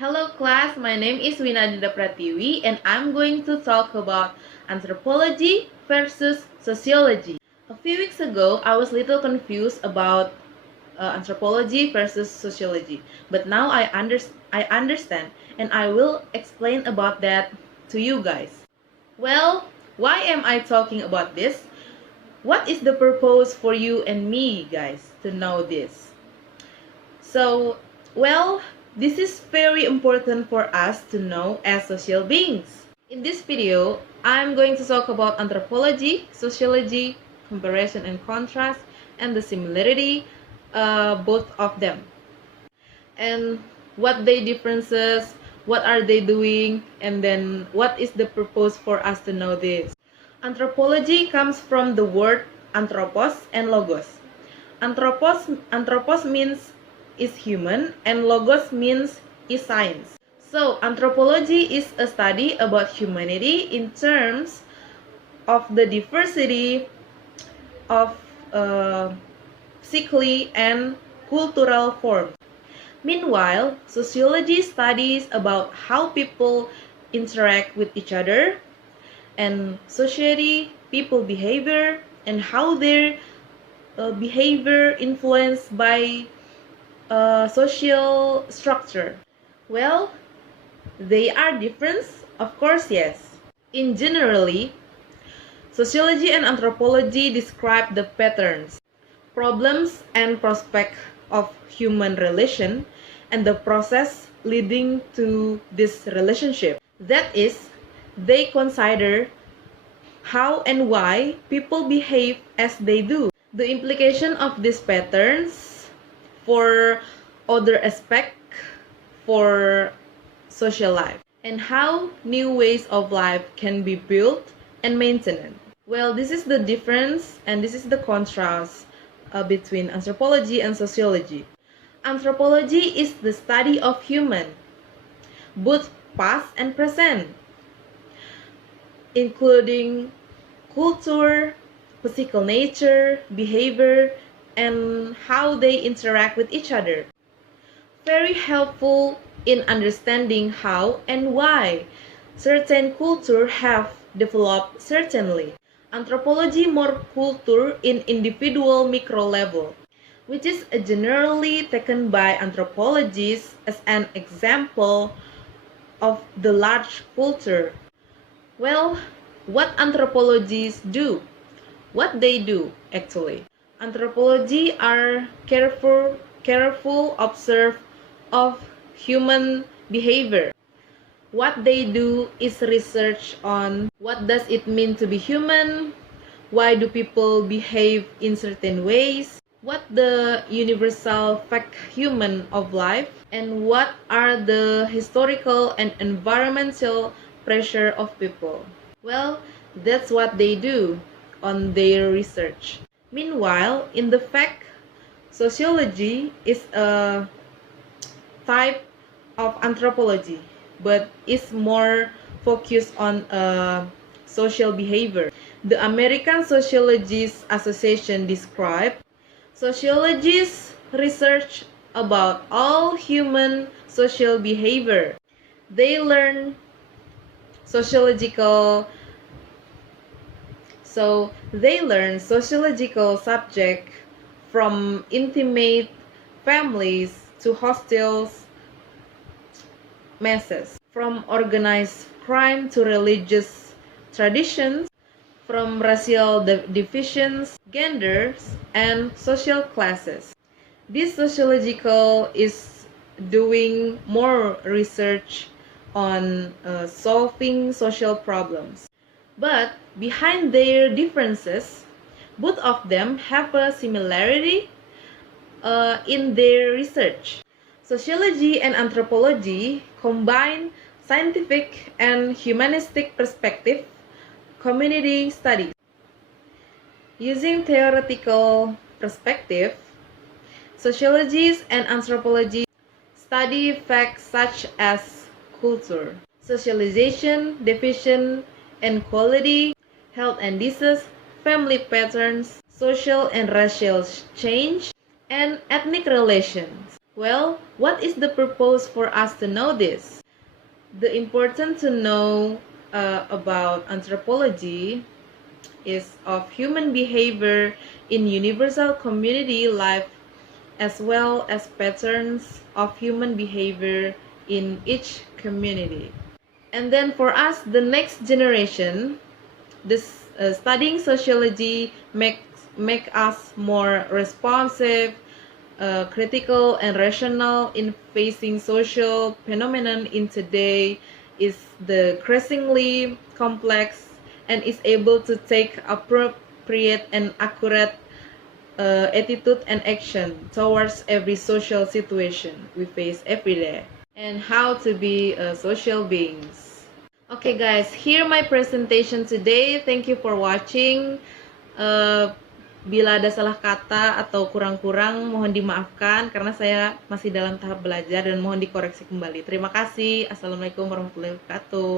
Hello class, my name is Winadita Pratiwi and I'm going to talk about anthropology versus sociology. A few weeks ago, I was a little confused about anthropology versus sociology, but now I understand and I will explain about that to you guys. Well, why am I talking about this? What is the purpose for you and me, guys, to know this? So, well, this is very important for us to know as social beings. In this video, I'm going to talk about anthropology, sociology, comparison and contrast, and the similarity, both of them. And what they differences, what are they doing, and then what is the purpose for us to know this. Anthropology comes from the word anthropos and logos. Anthropos means is human and logos means is science. So anthropology is a study about humanity in terms of the diversity of psyche and cultural forms. Meanwhile, sociology studies about how people interact with each other and society, people behavior, and how their behavior influenced by social structure. Well, they are different, of course, yes. In generally, sociology and anthropology describe the patterns, problems, and prospect of human relation and the process leading to this relationship. That is, they consider how and why people behave as they do. The implication of these patterns for other aspects for social life and how new ways of life can be built and maintained. Well, this is the difference and this is the contrast between anthropology and sociology. Anthropology is the study of human, both past and present, including culture, physical nature, behavior, and how they interact with each other. Very helpful in understanding how and why certain cultures have developed certainly. Anthropology more culture in individual micro level, which is generally taken by anthropologists as an example of the large culture. Well, what anthropologists do? What they do actually. Anthropology are careful observe of human behavior. What they do is research on what does it mean to be human, why do people behave in certain ways, what the universal fact human of life, and what are the historical and environmental pressure of people. Well, that's what they do on their research. Meanwhile, in the fact, sociology is a type of anthropology, but is more focused on social behavior. The American Sociologists Association described sociologists research about all human social behavior. They learn sociological subject from intimate families to hostile masses, from organized crime to religious traditions, from racial divisions, genders, and social classes. This sociological is doing more research on solving social problems. But behind their differences, both of them have a similarity in their research. Sociology and anthropology combine scientific and humanistic perspective, community studies. Using theoretical perspective, sociologists and anthropology study facts such as culture, socialization, division and quality, health and disease, family patterns, social and racial change, and ethnic relations. Well, what is the purpose for us to know this? The important to know about anthropology is of human behavior in universal community life as well as patterns of human behavior in each community. And then for us, the next generation, this studying sociology make us more responsive, critical and rational in facing social phenomenon in today is the increasingly complex and is able to take appropriate and accurate attitude and action towards every social situation we face every day and how to be social beings. Okay guys, here my presentation today. Thank you for watching. Bila ada salah kata atau kurang-kurang mohon dimaafkan karena saya masih dalam tahap belajar dan mohon dikoreksi kembali. Terima kasih. Assalamualaikum warahmatullahi wabarakatuh.